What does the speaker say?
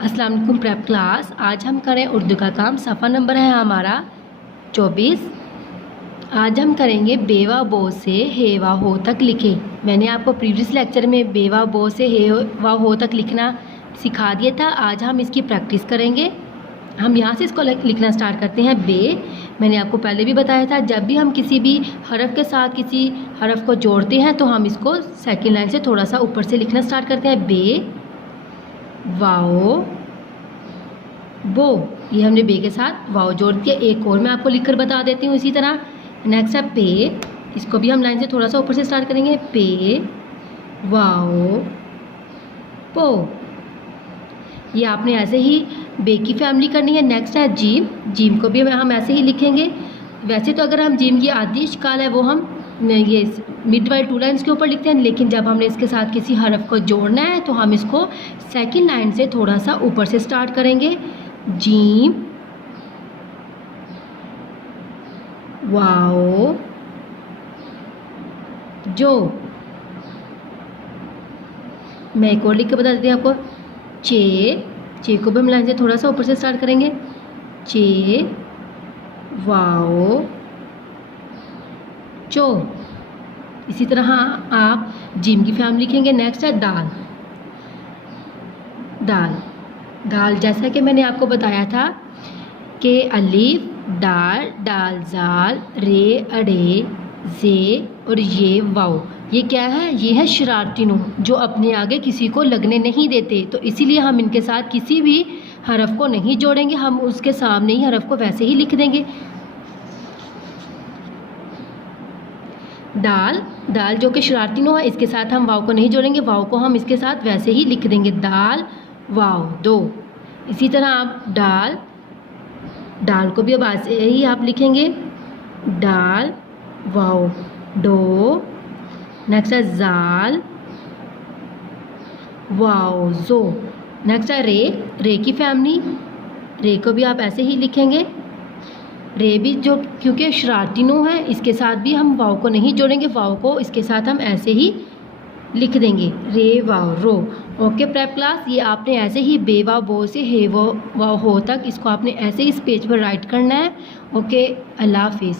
अस्सलाम वालेकुम prep class. आज हम करें उर्दू का काम। सफ़ा नंबर है हमारा 24। आज हम करेंगे बेवा बो से हेवा हो तक लिखे। मैंने आपको प्रीवियस लेक्चर में बेवा बो से हेवा हो तक लिखना सिखा दिया था। आज हम इसकी प्रैक्टिस करेंगे। हम यहाँ से इसको लिखना स्टार्ट करते हैं। बे मैंने आपको पहले भी बताया था, जब भी हम किसी भी हरफ के साथ किसी हरफ को जोड़ते हैं तो हम इसको सेकेंड लाइन से थोड़ा सा ऊपर से लिखना स्टार्ट करते हैं। बे वाओ बो, ये हमने बे के साथ वाओ जोड़ दिया। एक और मैं आपको लिखकर बता देती हूँ इसी तरह। नेक्स्ट है पे, इसको भी हम लाइन से थोड़ा सा ऊपर से स्टार्ट करेंगे। पे वाओ पो, ये आपने ऐसे ही बे की फैमिली करनी है। नेक्स्ट है जीम, जीम को भी हम ऐसे ही लिखेंगे। वैसे तो अगर हम जीम की आधी शिकाल है वो हम ये मिड वाली 2 लाइन्स के ऊपर लिखते हैं, लेकिन जब हमने इसके साथ किसी हरफ को जोड़ना है तो हम इसको सेकंड लाइन से थोड़ा सा ऊपर से स्टार्ट करेंगे। जीम वाओ जो, मैं एक और लिख के बता देती हूँ आपको। चे को भी हम लाइन से थोड़ा सा ऊपर से स्टार्ट करेंगे। चे वाओ चो, इसी तरह आप जिम की फैमिली लिखेंगे। नेक्स्ट है दाल, दाल दाल जैसा कि मैंने आपको बताया था कि अलीफ दाल दाल जाल रे अड़े जे और ये वाओ, ये क्या है? ये है शरारती नून जो अपने आगे किसी को लगने नहीं देते, तो इसीलिए हम इनके साथ किसी भी हरफ को नहीं जोड़ेंगे, हम उसके सामने ही हरफ को वैसे ही लिख देंगे। दाल दाल जो कि शरारती नून है, इसके साथ हम वाव को नहीं जोड़ेंगे, वाव को हम इसके साथ वैसे ही लिख देंगे। दाल वाव दो। इसी तरह आप डाल, डाल को भी अब ऐसे ही आप लिखेंगे। डाल वाव डो। नेक्स्ट है जाल वाव जो। नेक्स्ट है रे की फैमिली, रे को भी आप ऐसे ही लिखेंगे। रे भी जो क्योंकि शरारती नू है, इसके साथ भी हम वाव को नहीं जोड़ेंगे, वाव को इसके साथ हम ऐसे ही लिख देंगे। रे वाव रो। ओके प्रेप क्लास, ये आपने ऐसे ही बे वाव बो से हे वाव हो तक इसको आपने ऐसे ही इस पेज पर राइट करना है। ओके, अल्लाह हाफिज़।